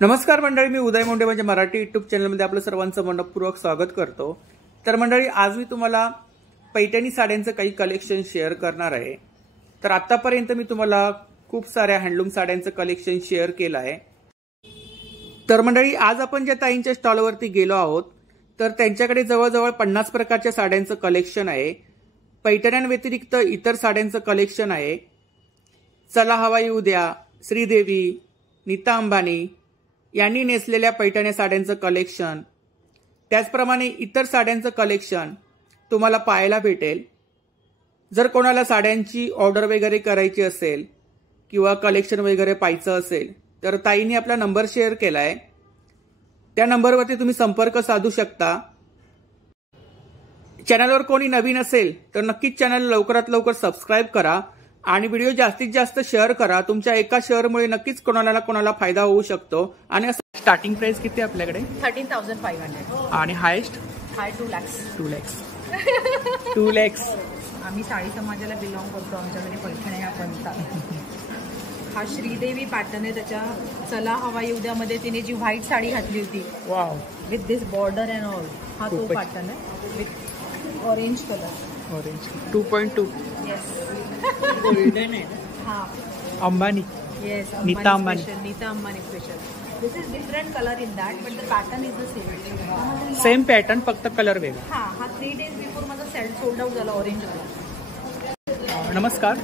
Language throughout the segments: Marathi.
नमस्कार मंडळी, मी उदय मोंडे म्हणजे मराठी यूट्यूब चॅनलमध्ये आपलं सर्वांचं मनपूर्वक स्वागत करतो। तर मंडळी, आज मी तुम्हाला पैठणी साड्यांचं काही कलेक्शन शेअर करणार आहे। तर आतापर्यंत मी तुम्हाला खूप साऱ्या हँडलूम साड्यांचं कलेक्शन शेअर केलं आहे। तर मंडळी, आज आपण ज्या ताईंच्या स्टॉलवरती गेलो आहोत तर त्यांच्याकडे जवळजवळ 50 प्रकारच्या साड्यांचं कलेक्शन आहे। पैठण्यांव्यतिरिक्त इतर साड्यांचं कलेक्शन आहे। चला हवा येऊ द्या, श्रीदेवी, नीता अंबानी यांनी नेसलेल्या पैठणी साड्यांचं कलेक्शन, त्याचप्रमाणे इतर साड्यांचं कलेक्शन तुम्हाला पाहायला भेटेल। जर कोणाला साड्यांची ऑर्डर वगैरे करायची असेल किंवा कलेक्शन वगैरे पाहायचं असेल तर ताईंनी आपला नंबर शेअर केलाय, त्या नंबरवरती तुम्ही संपर्क साधू शकता। चॅनलवर कोणी नवीन असेल तर नक्कीच चॅनल लवकरात लवकर सबस्क्राइब करा आणि व्हिडिओ जास्तीत जास्त शेअर करा। तुमच्या एका शेअरमुळे नक्कीच कोणाला फायदा होऊ शकतो। आणि स्टार्टिंग प्राइस किती आपल्याकडे? 13,500 आणि हायेस्ट? High 2 lakhs 2 lakhs। आम्ही साडी समाजाला बिलॉंग करतो, आमच्याकडे पैठण्या ह्या बनतात। हा श्रीदेवी पॅटर्न आहे, त्याच्या चला हवा येऊ द्या मध्ये तिने जी व्हाईट साडी घातली होती, wow, with this border and all, हा तो पॅटर्न आहे with orange colour. Orange 2.2 yes, golden आहे। हा Ambani, yes, Nita Ambani special. This is different colour in that, but the pattern is the same pattern, फक्त कलर वेगळा। हा 3 days बिफोर माझा सेल सोल्ड आउट झाला ऑरेंज वाला। नमस्कार,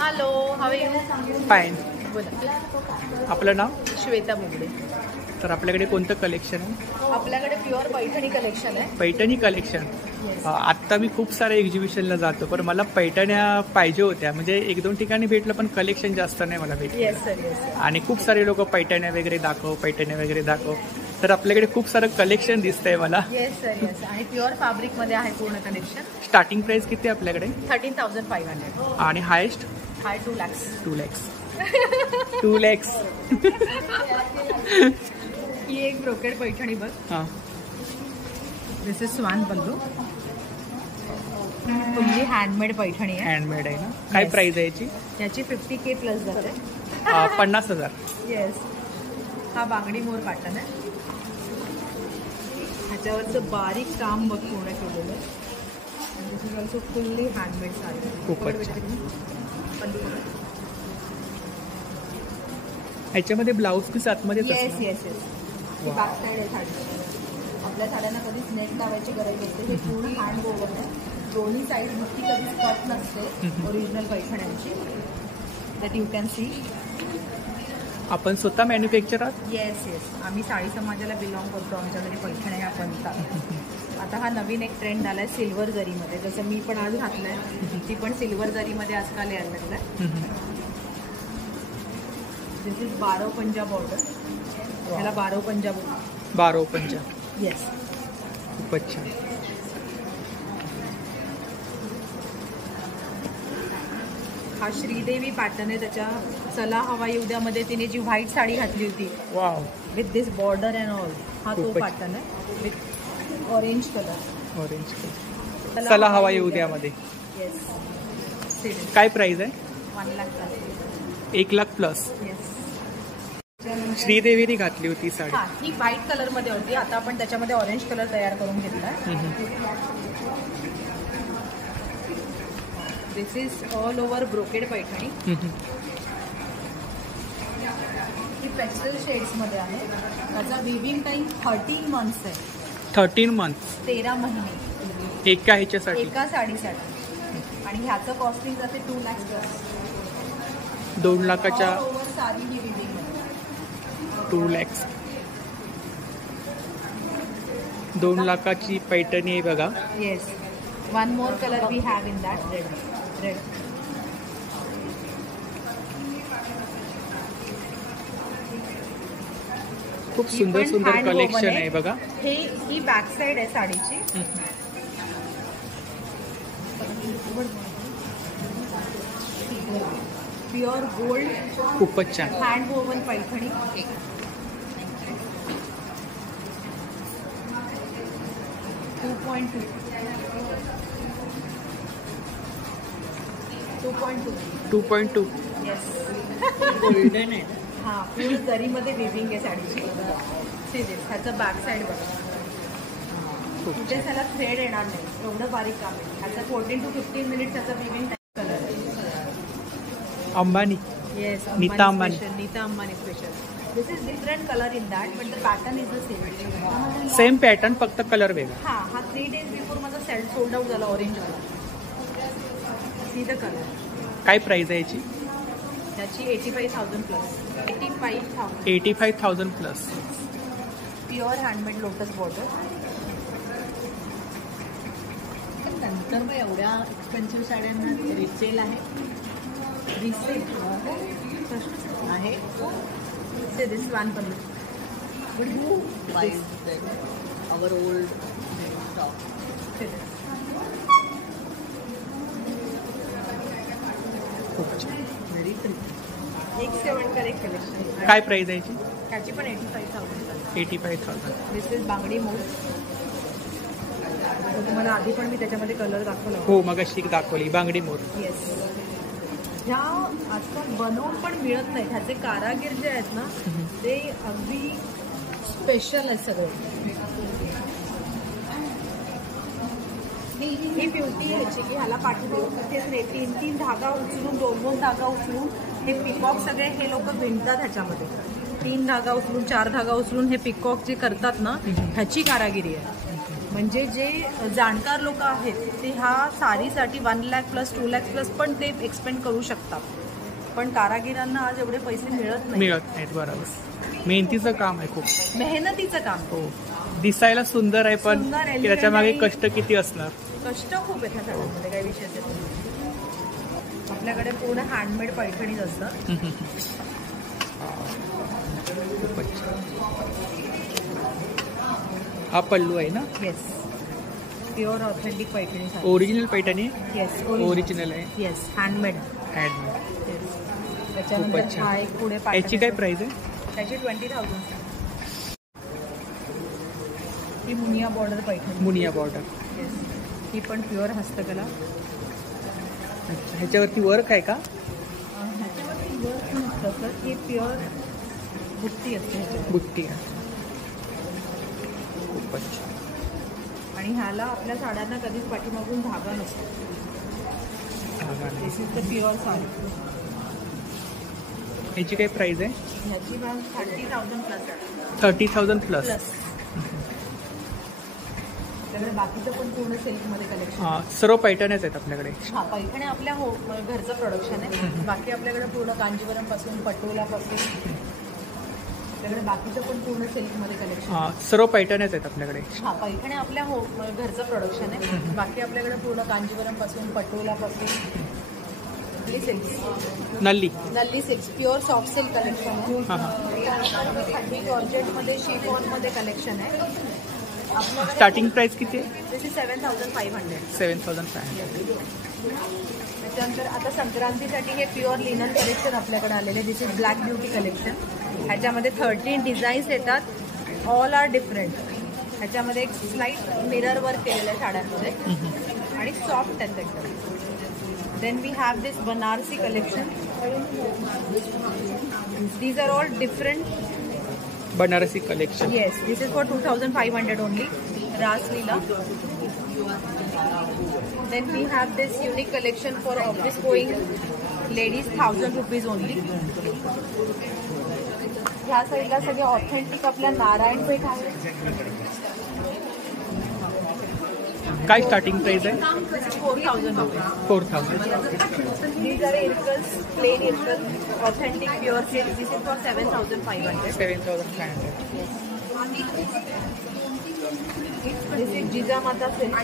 hello, how are you? Fine. बोला, आपलं नाव? श्वेता मुंडे। तर आपल्याकडे कोणतं कलेक्शन आहे? आपल्याकडे प्युअर पैठणी कलेक्शन आहे। पैठणी कलेक्शन। आत्ता मी खूप साऱ्या एक्झिबिशनला जातो, पण मला पैठण्या पाहिजे होत्या, म्हणजे 1-2 ठिकाणी भेटलं पण कलेक्शन जास्त नाही मला भेटलं। Yes sir, yes. आणि खूप सारे लोक पैठण्या वगैरे दाखव, तर आपल्याकडे खूप सारं कलेक्शन दिसतंय मला। Yes sir, yes. आणि प्युअर फॅब्रिक मध्ये आहे पूर्ण कलेक्शन। स्टार्टिंग प्राइस किती आपल्याकडे? 13,500 आणि हायेस्ट? High 2 lakhs 2 lakhs। ही एक ब्रोकेड पैठणी बघ। हां, this is swan pallu, fully handmade Paithani आहे। हँडमेड आहे ना? काय प्राइस आहे याची? याची 50K प्लस जाते। 50,000। येस। हा बांगडी मोर पॅटर्न आहे, ह्याच्यावरचं बारीक काम बघ पूर्ण केलेलं आहे। This is also fully handmade sari. खूपच छान। ह्याच्यामध्ये ब्लाऊज पीस आतमध्ये? Yes yes yes. ही बॅक साईड आहे साडी। आपल्या साड्यांना कधीच नेट लावायची गरज नसते, हे पूर्ण हँड ओव्हर आहे। दोन्ही साईड नुसती कधीच कट नसते ओरिजिनल पैठण्यांची, दॅट यू कॅन सी। आपण स्वतः मॅन्युफॅक्चर आहात? येस येस, आम्ही साडी समाजाला बिलॉंग करतो, आमच्याकडे पैठण्या ह्या बनतात। आता हा नवीन एक ट्रेंड आलाय सिल्वर जरीमध्ये, जसं मी पण आज घातलंय, ती पण सिल्वर जरीमध्ये आजकाल यायला लागलाय। दिस इज 12 पंजाब बॉर्डर, त्याला 12 पंजाब। 12 पंजाब। येस, खूपच छान। हा श्रीदेवी पॅटर्न आहे, त्याच्या चला हवा येऊ द्या मध्ये तिने जी व्हाईट साडी घातली होती, wow, with this border and all, हा तो पॅटर्न आहे with orange colour. Orange colour, चला हवा येऊ द्या मध्ये। येस। काय प्राइस आहे? 1 lakh 1 लाख प्लस। येस। श्रीदेवीने घातली होती साडी। हा, ही व्हाईट कलर मध्ये होती, आता आपण त्याच्यामध्ये ऑरेंज कलर तयार करून घेतलाय। This is all over brocade Paithani. ही पेस्टल शेड्स मध्ये आहे, त्याचा विविंग टाइम 13 months आहे। 13 months, 13 महिने एका ह्याच्यासाठी, एका साडीसाठी। आणि ह्याचं कॉस्टिंग जाते 2 lakhs प्लस। 2 लाखाच्या ओव्हर साडी ही विविंग 2 lakhs। 2 लाखाची पैठणी आहे बघा। Yes. One more colour we have in that, red. खूप सुंदर सुंदर कलेक्शन आहे बघा। ही बॅक साइड आहे साडीची। प्युअर गोल्ड, खूपच छान। Hand woven Paithani. 2.2 2.2। Yes, golden आहे। हा फुल जरीमध्ये विविंग आहे साडीची. ह्याचं बॅक साईड बघा, कुठे त्याला थ्रेड येणार नाही, एवढं बारीक काम आहे. ह्याचा 14 to 15 मिनिट्स त्याचा विविंग कलर आहे. Ambani. Yes, Nita Ambani. Nita Ambani special. This is different colour in that, but the pattern is the same. Same pattern, फक्त कलर वेगळा. हा 3 days बिफोर माझा सोल्ड आउट झाला ऑरेंज वाला. See the colour. काय प्राइस आहे याची? त्याची 85,000 plus. 85,000 plus. Pure handmade lotus border. नंतर मग एवढ्या एक्सपेन्सिव्ह साड्यांना रिसेल आहे. रिसेल आहे. से दिस वन पण But who buys them? Our old stock. Very pretty. एक 7 का एक कलेक्शन. काय प्राइस आहे याची? त्याची पण 85,000. 85,000. दिस इज बांगडी मोड. तुम्हाला आधी पण मी त्याच्यामध्ये कलर दाखवला. हो, मग अशी दाखवली बांगडी मोर. येस. ह्या आजकाल बनवून पण मिळत नाहीत. ह्याचे कारागीर जे आहेत ना ते अगदी स्पेशल आहेत सगळे. ही ब्युटी ह्याची की ह्याला पाठवून तिथेच 3 धागा उचलून 2 धागा उचलून हे पिकॉक सगळे हे लोक विणतात ह्याच्यामध्ये. 3 धागा उचलून 4 धागा उचलून हे पिकॉक जे करतात ना ह्याची कारागिरी आहे. म्हणजे जे जाणकार लोक आहेत ते ह्या साडीसाठी 1 लाख प्लस 2 लाख प्लस पण ते एक्सपेंड करू शकतात. पण कारागिरांना आज एवढे पैसे मिळत नाहीत. बरोबर. मेहनतीचं काम आहे खूप. मेहनतीचं काम. हो, दिसायला सुंदर आहे पण सुंदर, त्याच्या मागे कष्ट किती असणार. कष्ट खूप आहेत ह्या साड्यांमध्ये, काही विषय नाही. आपल्याकडे पूर्ण हँडमेड पैठणीच असतात. हा पल्लू आहे ना? Yes, pure authentic Paithani. Original Paithani. Yes, original आहे. Yes, handmade. त्याच्यानंतर हा एक पुढे याची काय प्राइस आहे? त्याची 20,000. ही Muniya border Paithani. Muniya border. Yes, ही पण प्युअर हस्तकला. ह्याच्यावरती वर्क आहे का? ह्याच्यावरती वर्क नसतं सर, ही प्युअर बुट्टी असते. बुट्टी आहे. आणि ह्याला आपल्या साड्यांना कधीच पाठीमागून धागा नसतो. दिस इज द प्युअर साडी. ह्याची काय प्राइस आहे? ह्याची 30,000 प्लस. 30,000 प्लस. आपल्याकडे बाकीचं पण पूर्ण सिल्कमध्ये कलेक्शन. सर्व पैठण्याच आहेत आपल्याकडे. हा, पैठणी आपल्या हो घरचं प्रोडक्शन आहे. बाकी आपल्याकडे पूर्ण कांजीवरम पासून पटोला पासून आपल्याकडे बाकीचं पण पूर्ण सिल्कमध्ये कलेक्शन. सर्व पैठण्याच आहेत आपल्याकडे. हा, पैठणी आपल्या हो घरचं प्रोडक्शन आहे. बाकी आपल्याकडे पूर्ण कांजीवरम पासून पटोला पासून Nalli silk pure soft silk collection आहे. थंडी जॉर्जेटमध्ये शिफॉनमध्ये कलेक्शन आहे. स्टार्टिंग प्राइस किती आहे? 7,500. 7,500. त्याच्यानंतर आता संक्रांतीसाठी हे प्युअर लिनन कलेक्शन आपल्याकडे आलेले. This is black beauty collection. ह्याच्यामध्ये 13 डिझाईन्स येतात. All are different. ह्याच्यामध्ये एक स्लाइट मिरर वर्क केलेलं आहे साड्यांमध्ये आणि सॉफ्ट आहेत एकदम. Then we have this Banarasi collection. These are all different Banarasi collection. Yes, this is for 2,500 only. Rasleela. Then we have this unique collection for office going ladies, 1,000 rupees only. ह्या साईडला सगळे ऑथेंटिक आपल्या नारायणपेठ आहे. काय स्टार्टिंग प्राइस आहे? 4,000 rupees. 4,000. These are irkals, plain irkals, authentic pure silk. This is for 7,500. 7,500. This is Jijamata silk.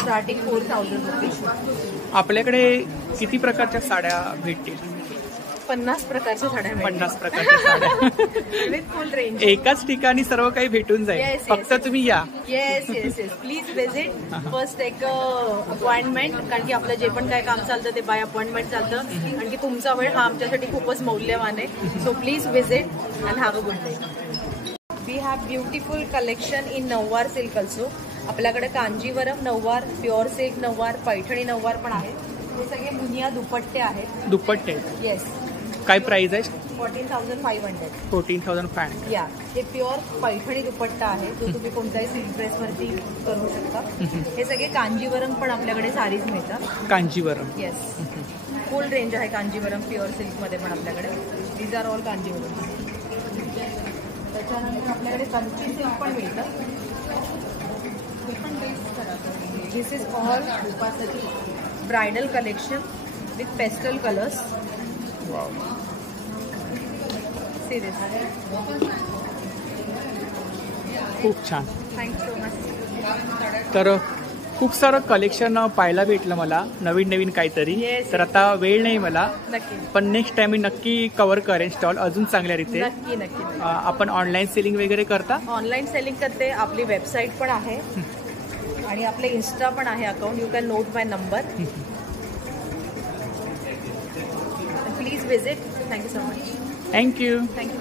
Starting 4,000 rupees. आपल्याकडे किती प्रकारच्या साड्या भेटतील? 50 प्रकारच्या साड्या. 50 प्रकारच्या साड्या विथ फुल रेंज. एकाच ठिकाणी सर्व काही भेटून जाईल. Yes, फक्त yes. तुम्ही या. Yes yes yes, please visit. First एक अपॉइंटमेंट, कारण की आपलं जे पण काय काम चालतं ते बाय अपॉइंटमेंट चालतं. कारण की तुमचा वेळ हा आमच्यासाठी खूपच मौल्यवान आहे. So please visit and have a good day. We have beautiful collection in Nauvari silk also. आपल्याकडे कांजीवरम नऊवार, प्युअर सिल्क नऊवार, पैठणी नऊवार पण आहे. हे सगळे मुनिया दुपट्टे आहेत. दुपट्टे. येस. काय प्राइस आहे? 14,500. 14,500. या हे प्युअर पैठणी दुपट्टा आहे जो तुम्ही कोणत्याही सिल्क ड्रेसवरती करू शकता. हे सगळे कांजीवरम पण आपल्याकडे साडीज मिळतात. कांजीवरम. येस, फुल रेंज आहे कांजीवरम प्युअर सिल्कमध्ये पण आपल्याकडे. These are all Kanjeevaram. त्याच्यानंतर आपल्याकडे कंची सिल्क पण मिळतं. This is all bridal collection with pastel colours. See this. खूप छान. Thank you so much. तर खूप सारं कलेक्शन पाहायला भेटलं मला, नवीन नवीन काहीतरी. Yes. तर आता वेळ नाही मला, नक्की पण नेक्स्ट टाइम मी नक्की कव्हर करेन स्टॉल अजून चांगल्या रीते. नक्की नक्की. आपण ऑनलाईन सेलिंग वगैरे करता? ऑनलाईन सेलिंग करते. आपली वेबसाईट पण आहे आणि आपले इन्स्टा पण आहे account. You can note my number. Please visit. Thank you so much. Thank you. Thank you.